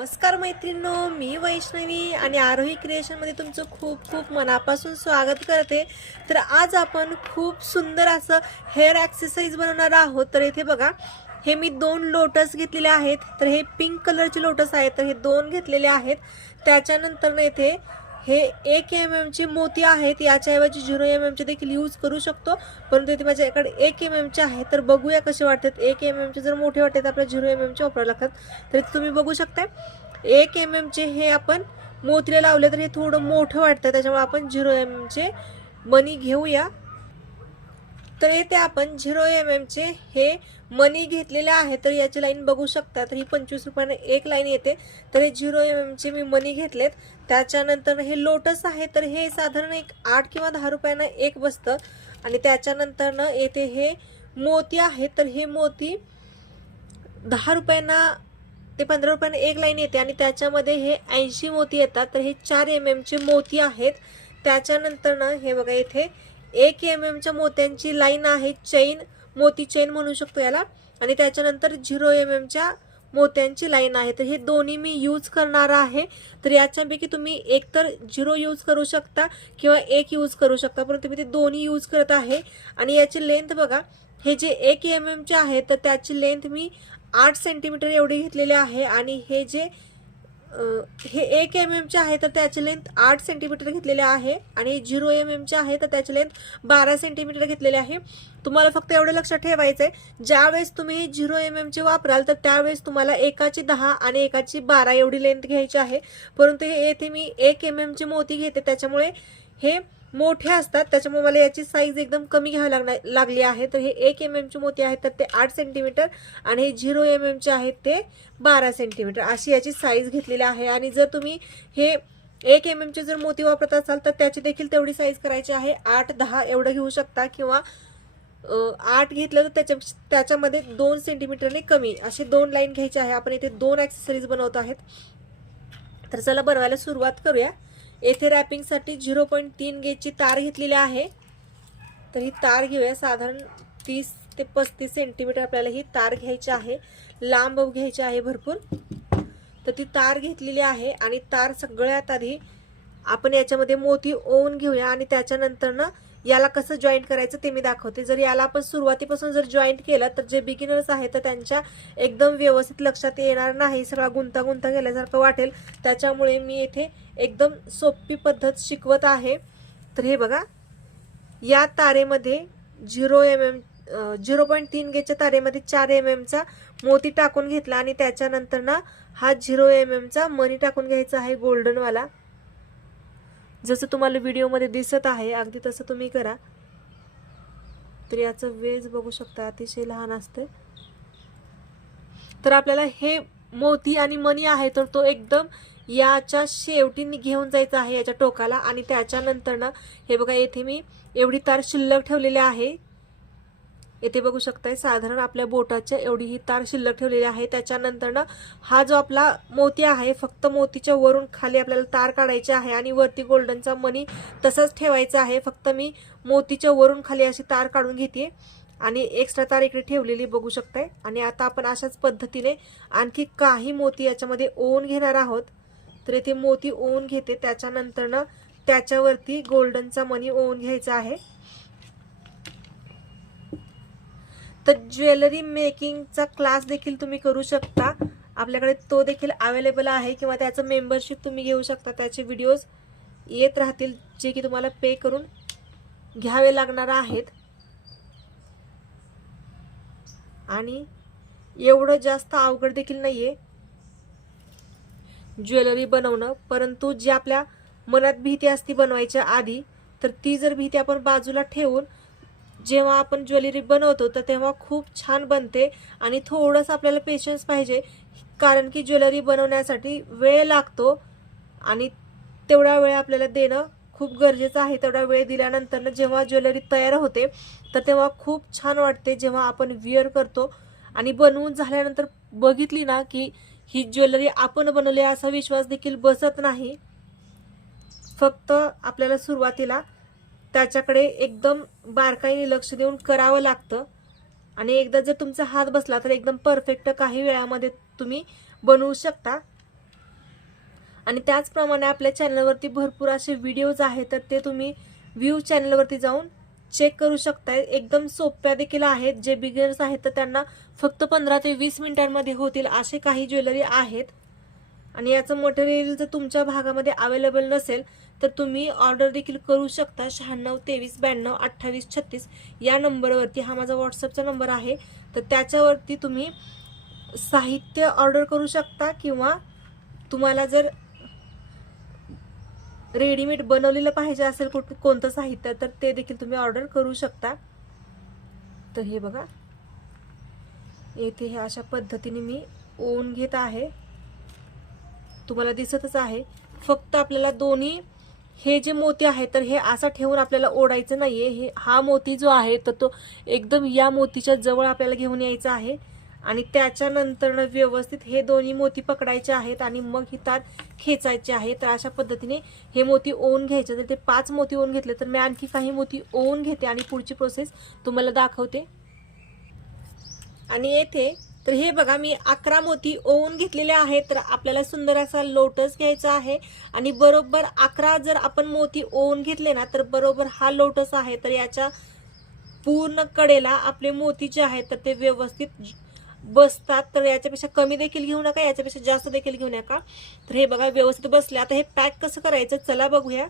नमस्कार मैत्रिणींनो, मी वैष्णवी आणि आरोही क्रिएशनमध्ये तुमचं खूप खूप मनापासून स्वागत करते। तर आज आपण खूप सुंदर असं हेअर ॲक्सेसरीज बनवणार आहोत। तर इथे बघा, हे मी 2 लोटस घेतलेले आहेत। तर हे पिंक कलरचे लोटस आहेत, तर हे 2 घेतलेले आहेत। त्याच्यानंतर इथे हे 1 mm चे मोती आहेत, याच्याऐवजी 0 mm चे देखील यूज करू शकतो, परंतु इथे माझ्याकडे 1 mm चे आहेत। तर बघूया कसे वाटतात। 1 mm चे जर मोठे वाटतात आपल्याला 0 mm चे वापरावे लागतात। तर इथे तुम्ही बघू शकता 1 mm चे हे आपण मोतीला लावले तर हे थोडं मोठं वाटतं, त्याच्यामुळे आपण 0 mm चे मणी घेऊया। तर इथे आपण 0 mm चे हे मनी घेतलेले आहे। तर याची लाईन बघू शकता, तर ही 25 रुपयाने एक लाईन येते। तर हे 0 mm चे मी मनी घेतलेत। त्याच्यानंतर हे लोटस आहे, तर हे साधारण एक 8 किंवा 10 रुपयाने एक बसतं। आणि त्याच्यानंतर येथे हे मोती आहेत, तर हे मोती 10 रुपयांना ते 15 रुपयाने एक लाईन येते आणि त्याच्यामध्ये हे 80 मोती येतात। तर हे 4 mm चे मोती आहेत। त्याच्यानंतर हे बघा, इथे 1 mm च्या मोत्यांची लाईन आहे, चेन, मोती चेन म्हणू शकतो याला। आणि त्याच्यानंतर 0 mm च्या मोत्यांची लाईन आहे। तर हे दोन्ही मी यूज करणार आहे। तर याच्यापैकी तुम्ही एक तर 0 यूज करू शकता किंवा 1 यूज करू शकता, परंतु मी ते दोन्ही यूज करत आहे। आणि याची लेंथ बघा, हे जे 1 mm चे आहे तर त्याची लेंथ मी 8 सेंटीमीटर एवढी घेतलेली आहे। आणि हे जे हे 1 mm चे आहे तर त्याची लेंथ 8 सेंटीमीटर घेतलेले आहे। आणि 0 mm चे आहे तर त्याची लेंथ 12 सेंटीमीटर घेतलेले आहे। तुम्हाला फक्त एवढं लक्षात ठेवायचं आहे, ज्यावेळेस तुम्ही 0 mm चे वापराल तर त्यावेळेस तुम्हाला एकाची 10 आणि एकाची 12 एवढी लेंथ घ्यायची आहे। परंतु हे येथे मी 1 mm चे मोती घेते, त्याच्यामुळे हे मोठे असतात, त्याच्यामुळे मला याची साईज एकदम कमी घ्यावी लागली आहे। तर हे 1 mm चे मोती आहेत तर ते 8 सेंटीमीटर आणि हे 0 mm चे आहेत ते 12 सेंटीमीटर अशी याची साईज घेतलेली आहे। आणि जर तुम्ही हे 1 mm चे जर मोती वापरत असाल तर त्याची देखील तेवढी साईज करायची आहे, 8-10 एवढं घेऊ शकता, किंवा 8 घेतलं तर त्याच्यामध्ये 2 सेंटीमीटरने कमी असे 2 लाईन घ्यायचे आहे। आपण इथे 2 ॲक्सेसरीज बनवत आहेत। तर चला बनवायला सुरुवात करूया। येथे रॅपिंगसाठी 0.3 गेजची तार घेतलेली आहे। तर ही तार घेऊया, साधारण 30 ते 35 सेंटीमीटर आपल्याला ही तार घ्यायची आहे, लांब घ्यायची आहे भरपूर। तर ती तार घेतलेली आहे आणि तार सगळ्यात आधी आपण याच्यामध्ये मोती ओवून घेऊया आणि त्याच्यानंतर याला कसं जॉईंट करायचं ते मी दाखवते। जर याला आपण सुरुवातीपासून जर जॉईंट केलं तर जे बिगिनर्स आहेत तर त्यांच्या एकदम व्यवस्थित लक्षात येणार नाही, सगळा गुंतागुंता गेल्यासारखं वाटेल। त्याच्यामुळे मी इथे एकदम सोपी पद्धत शिकवत आहे। तर हे बघा, या तारेमध्ये 0.3 गेजच्या तारेमध्ये 4 mm चा मोती टाकून घेतला आणि त्याच्यानंतर हा 0 mm चा मनी टाकून घ्यायचा आहे, गोल्डन वाला। जसं तुम्हाला व्हिडिओमध्ये दिसत आहे अगदी तसं तुम्ही करा। तर याचं वेज बघू शकता, अतिशय लहान असते। तर आपल्याला हे मोती आणि मनी आहे तर तो एकदम याच्या शेवटी घेऊन जायचा आहे, याच्या टोकाला। आणि त्याच्यानंतर हे बघा, येथे मी एवढी तार शिल्लक ठेवलेली आहे, येथे बघू शकताय, साधारण आपल्या बोटाच्या एवढी ही तार शिल्लक ठेवलेली आहे। त्याच्यानंतर हा जो आपला मोती आहे, फक्त मोतीच्या वरून खाली आपल्याला तार काढायची आहे आणि वरती गोल्डनचा मनी तसंच ठेवायचा आहे। फक्त मी मोतीच्या वरून खाली अशी तार काढून घेते आणि एक्स्ट्रा तार इकडे ठेवलेली बघू शकताय। आणि आता आपण अशाच पद्धतीने आणखी काही मोती याच्यामध्ये ओवून घेणार आहोत। तर इथे मोती ओवून घेते, त्याच्यानंतर त्याच्यावरती गोल्डनचा मनी ओवून घ्यायचा आहे। तर ज्वेलरी मेकिंगचा क्लास देखील तुम्ही करू शकता, आपल्याकडे तो देखील अवेलेबल आहे, किंवा त्याचं मेंबरशिप तुम्ही घेऊ शकता। त्याचे व्हिडिओज येत राहतील जे की तुम्हाला पे करून घ्यावे लागणार आहेत। आणि एवढं जास्त अवघड देखील नाहीये ज्वेलरी बनवणं, परंतु जी आपल्या मनात भीती असते बनवायच्या आधी, तर ती जर भीती आपण बाजूला ठेवून जेव्हा आपण ज्वेलरी बनवतो तर तेव्हा खूप छान बनते। आणि थोडंसं आपल्याला पेशन्स पाहिजे, कारण की ज्वेलरी बनवण्यासाठी वेळ लागतो आणि तेवढा वेळ आपल्याला देणं खूप गरजेचं आहे। तेवढा वेळ दिल्यानंतर जेव्हा ज्वेलरी तयार होते तर तेव्हा खूप छान वाटते, जेव्हा आपण विअर करतो आणि बनवून झाल्यानंतर बघितली ना की ही ज्वेलरी आपण बनवली असा विश्वास देखील बसत नाही। फक्त आपल्याला सुरुवातीला त्याच्याकडे एकदम बारकाईने लक्ष देऊन करावं लागतं आणि एकदा जर तुमचा हात बसला तर एकदम परफेक्ट काही वेळामध्ये तुम्ही बनवू शकता। आणि त्याचप्रमाणे आपल्या चॅनलवरती भरपूर असे व्हिडिओज आहेत, तर ते तुम्ही व्ह्यू चॅनलवरती जाऊन चेक करू शकताय. एकदम सोप्या देखील आहेत. जे बिगिनर्स आहेत तर त्यांना फक्त 15 ते 20 मिनिटांमध्ये होतील असे काही ज्वेलरी आहेत. आणि याचं मटेरियल जर तुमच्या भागामध्ये अवेलेबल नसेल तर तुम्ही ऑर्डर देखील करू शकता. 96 23 92 28 36 या नंबरवरती, हा माझा व्हॉट्सअपचा नंबर आहे, तर त्याच्यावरती तुम्ही साहित्य ऑर्डर करू शकता, किंवा तुम्हाला जर रेडीमेड बनवलेलं पाहिजे असेल कोणतं साहित्य तर ते देखील तुम्ही ऑर्डर करू शकता. तर हे बघा, येथे हे अशा पद्धतीने मी ओवून घेत आहे, तुम्हाला दिसतच आहे. फक्त आपल्याला दोन्ही हे जे मोती आहे तर हे असा ठेवून आपल्याला ओढायचं नाहीये. हा मोती जो आहे तर तो एकदम या मोतीच्या जवळ आपल्याला घेऊन यायचा आहे, आणि त्याच्यानंतर व्यवस्थित हे दोन्ही मोती पकडायचे आहेत आणि मग ही तार खेचायची आहे. तर अशा पद्धतीने हे मोती ओवून घ्यायचे. तर ते 5 मोती ओवून घेतले, तर मी आणखी काही मोती ओवून घेते आणि पुढची प्रोसेस तुम्हाला दाखवते. आणि येथे तर हे बघा, मी 11 मोती ओवून घेतलेले आहेत. तर आपल्याला सुंदर असा लोटस घ्यायचा आहे, आणि बरोबर 11 जर आपण मोती ओवून घेतले ना तर बरोबर हा लोटस आहे. तर याच्या पूर्ण कडेला आपले मोती जे आहेत तर ते व्यवस्थित बसतात. तर याच्यापेक्षा कमी देखील घेऊ नका, याच्यापेक्षा जास्त देखील घेऊ नका. तर हे बघा व्यवस्थित बसले. आता हे पॅक कसं करायचं चला बघूया.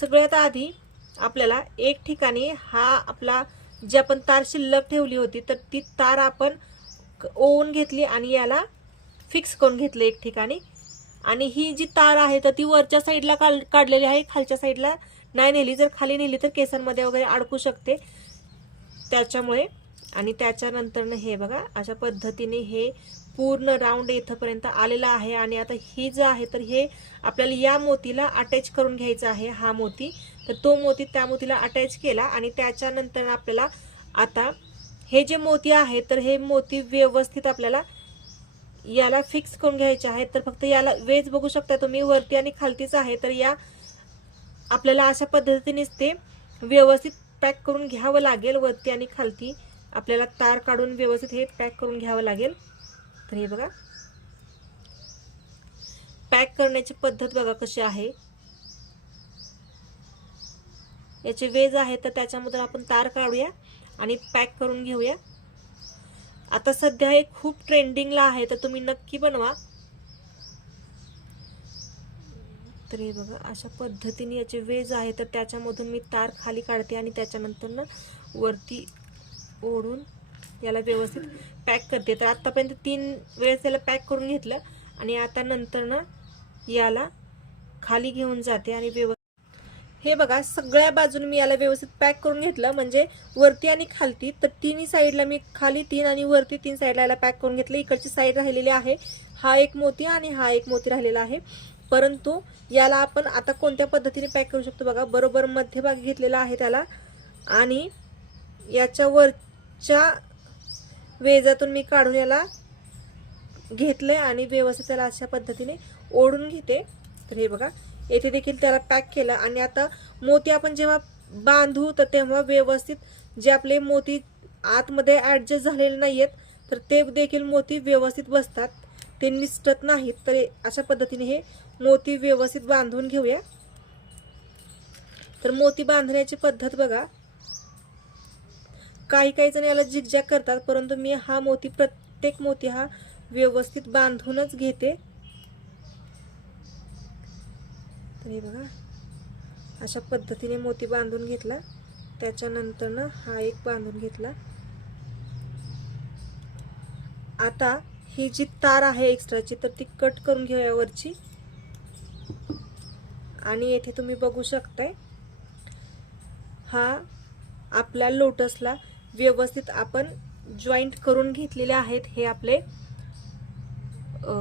सगळ्यात आधी आपल्याला एक ठिकाणी हा आपला जी आपण तार शिल्लक ठेवली होती तर ती तार आपण ओवून घेतली आणि याला फिक्स करून घेतलं एक ठिकाणी. आणि ही जी तार आहे तर ती वरच्या साईडला काढलेली आहे, खालच्या साईडला नाही नेली. जर खाली नेली तर केसांमध्ये वगैरे अडकू शकते त्याच्यामुळे. आणि त्याच्यानंतर हे बघा अशा पद्धतीने हे पूर्ण राऊंड इथपर्यंत आलेला आहे. आणि आता ही जी आहे तर हे आपल्याला या मोतीला अटॅच करून घ्यायचा आहे. हा मोती, तर तो मोती त्या मोतीला अटॅच केला, आणि त्याच्यानंतर आपल्याला आता हे जे मोती आहे तर हे मोती व्यवस्थित आपल्याला याला फिक्स करून घ्यायचे आहेत. तर फक्त याला वेज बघू शकता तुम्ही, वरती आणि खालतीच आहे. तर या आपल्याला अशा पद्धतीनेच ते व्यवस्थित पॅक करून घ्यावं लागेल. वरती आणि खालती आपल्याला तार काढून व्यवस्थित हे पॅक करून घ्यावं लागेल. तर हे बघा पॅक करण्याची पद्धत बघा कशी आहे. याचे वेज आहे तर त्याच्यामधून आपण तार काढूया आणि पॅक करून घेऊया. आता सध्या हे खूप ट्रेंडिंगला आहे, तर तुम्ही नक्की बनवा. तर हे बघा अशा पद्धतीने याचे वेज आहे तर त्याच्यामधून मी तार खाली काढते आणि त्याच्यानंतर वरती ओढून याला व्यवस्थित पॅक करते. तर आतापर्यंत 3 वेळेस याला पॅक करून घेतलं, आणि आता नंतर याला खाली घेऊन जाते आणि व्यवस्थित हे बघा सगळ्या बाजूने मी याला व्यवस्थित पॅक करून घेतलं. म्हणजे वरती आणि खालती, तर तिन्ही साईडला मी खाली 3 आणि वरती 3 साईडला याला पॅक करून घेतलं. इकडची साईड राहिलेली आहे, हा एक मोती आणि हा एक मोती राहिलेला आहे. परंतु याला आपण आता कोणत्या पद्धतीने पॅक करू शकतो बघा. बरोबर मध्यभागी घेतलेला आहे त्याला, आणि याच्या वरच्या वेजातून मी काढून याला घेतलंय आणि व्यवस्थित त्याला अशा पद्धतीने ओढून घेते. तर हे बघा येथे देखील त्याला पॅक केलं. आणि आता मोती आपण जेव्हा बांधू तर तेव्हा व्यवस्थित जे आपले मोती आतमध्ये ॲडजस्ट झालेले नाहीयेत तर ते देखील मोती व्यवस्थित बसतात, ते निसटत नाहीत. तर अशा पद्धतीने हे मोती व्यवस्थित बांधून घेऊया. तर मोती बांधण्याची पद्धत बघा, काही जण याला झिगझॅग करतात, परंतु मी हा मोती प्रत्येक मोती हा व्यवस्थित बांधूनच घेते. तर हे बघा अशा पद्धतीने मोती बांधून घेतला. त्याच्यानंतर हा एक बांधून घेतला. आता ही जी तार आहे एक्स्ट्राची तर ती कट करून घेऊया वरची. आणि येथे तुम्ही बघू शकताय हा आपल्या लोटसला व्यवस्थित आपण जॉईंट करून घेतलेले आहेत हे आपले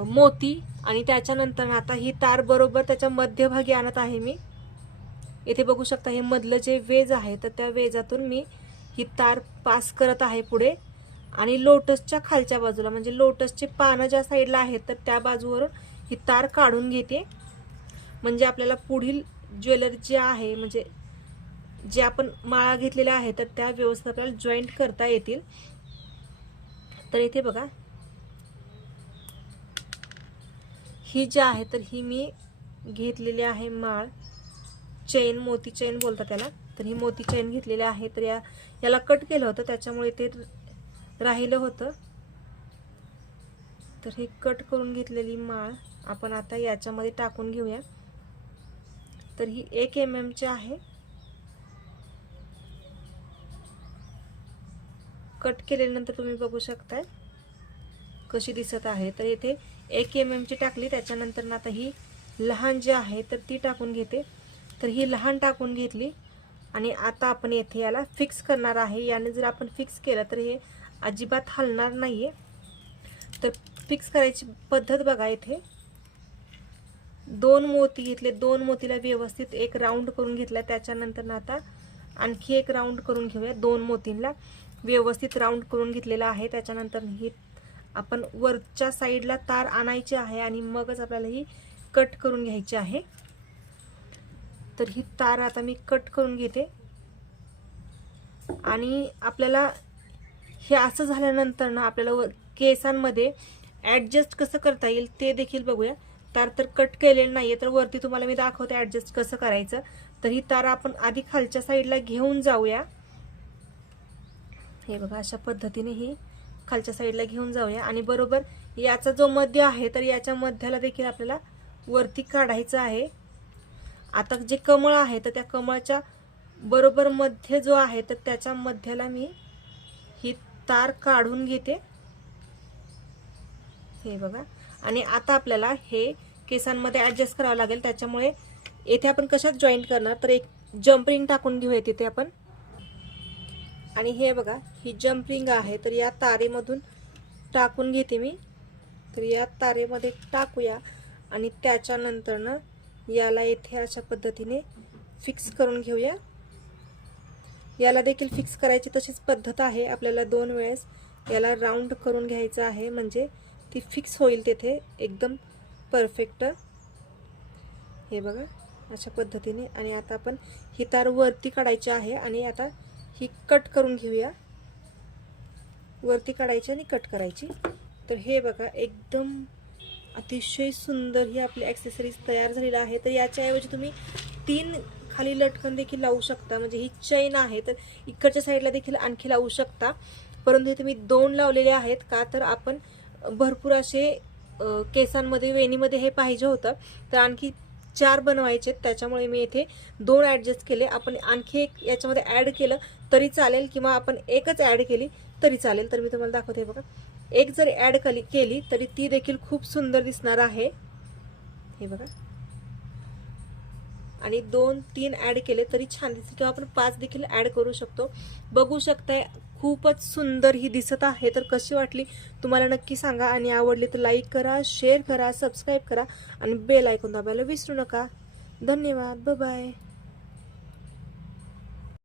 मोती. आणि त्याच्यानंतर आता ही तार बरोबर त्याच्या मध्यभागी आणत आहे मी. येथे बघू शकता हे मधलं जे वेज आहे तर त्या वेजातून मी ही तार पास करत आहे पुढे, आणि लोटसच्या खालच्या बाजूला म्हणजे लोटसचे पानं ज्या साईडला आहेत तर त्या बाजूवरून ही तार काढून घेते. म्हणजे आपल्याला पुढील ज्वेलरी जे आहे म्हणजे जे आपण माळा घेतलेल्या आहेत तर त्या व्यवस्थित आपल्याला जॉईंट करता येतील. तर इथे बघा ही जी आहे तर ही मी घेतलेली आहे माळ, चेन, मोती चेन बोलतात त्याला. तर ही मोती चेन घेतलेली आहे. तर याला कट केलं होतं त्याच्यामुळे ते राहिलं होतं. तर ही कट करून घेतलेली माळ आपण आता याच्यामध्ये टाकून घेऊया. तर ही 1 mm ची आहे. कट केल्यानंतर तुम्ही बघू शकताय कशी दिसत आहे. तर इथे 1 mm ची टाकली. त्याच्यानंतर आता ही लहान जी आहे तर ती टाकून घेते. तर ही लहान टाकून घेतली आणि आता आपण येथे याला फिक्स करणार आहे. याने जर आपण फिक्स केलं तर हे अजिबात हलणार नाहीये. तर फिक्स करायची पद्धत बघा. इथे 2 मोती घेतले. 2 मोतीला व्यवस्थित एक राऊंड करून घेतला. त्याच्यानंतर आता आणखी एक राऊंड करून घेऊया. 2 मोतींना व्यवस्थित राऊंड करून घेतलेला आहे. त्याच्यानंतर ही आपण वरच्या साईडला तार आणायची आहे आणि मगच आपल्याला ही कट करून घ्यायची आहे. तर ही तार आता मी कट करून घेते आणि आपल्याला हे असं झाल्यानंतर ना आपल्याला केसांमध्ये ॲडजस्ट कसं करता येईल ते देखील बघूया. तार तर कट केलेलं नाहीये तर वरती तुम्हाला मी दाखवते ॲडजस्ट कसं करायचं. तर ही तार आपण आधी खालच्या साईडला घेऊन जाऊया. हे बघा अशा पद्धतीने ही खालच्या साईडला घेऊन जाऊया आणि बरोबर याचा जो मध्य आहे तर याच्या मध्याला देखील आपल्याला वरती काढायचं आहे. आता जे कमळ आहे तर त्या कमळाच्या बरोबर मध्य जो आहे तर त्याच्या मध्याला मी ही तार काढून घेते. हे बघा आणि आता आपल्याला हे केसांमध्ये ॲडजस्ट करावं लागेल. त्याच्यामुळे येथे आपण कशात जॉईंट करणार तर एक जम्प रिंग टाकून घेऊया तिथे आपण. आणि हे बघा ही जम्प रिंग आहे तर या तारेमधून टाकून घेते मी. तर या तारेमध्ये टाकूया आणि त्याच्यानंतर ना याला इथे अशा पद्धतीने फिक्स करून घेऊया. याला देखील फिक्स करायची तशीच पद्धत आहे. आपल्याला 2 वेळेस याला राऊंड करून घ्यायचं आहे म्हणजे ती फिक्स होईल तिथे एकदम परफेक्ट. हे बघा अशा पद्धतीने. आणि आता आपण ही तार वरती काढायची आहे आणि आता ही कट करून घेऊया. वरती काढायची आणि कट करायची. तर हे बघा एकदम अतिशय सुंदर ही आपली ॲक्सेसरीज तयार झालेली आहे. तर याच्याऐवजी तुम्ही 3 खाली लटकन देखील लावू शकता. म्हणजे ही चैन आहे तर इकडच्या साईडला देखील आणखी लावू शकता. परंतु इथे मी 2 लावलेले आहेत का तर आपण भरपूर असे केसांमध्ये वेणीमध्ये हे पाहिजे होतं तर आणखी 4 बनवायचे त्याच्यामुळे मी इथे 2 ॲडजस्ट केले. आपण आणखी एक याच्यामध्ये ॲड केलं तरी चालेल किंवा आपण एकच ॲड केली तरी चालेल. तर मी तुम्हाला दाखवते बघा. एक जर ॲड केली तरी ती देखील खूप सुंदर दिसणार आहे. हे बघा आणि 2-3 ॲड केले तरी छान दिसते किंवा आपण 5 देखील ॲड करू शकतो. बघू शकताय खूपच सुंदर ही दिसत आहे. तर कशी वाटली तुम्हाला नक्की सांगा आणि आवडली तर लाईक करा, शेअर करा, सबस्क्राईब करा आणि बेल आयकॉन दाबायला विसरू नका. धन्यवाद. Bye bye.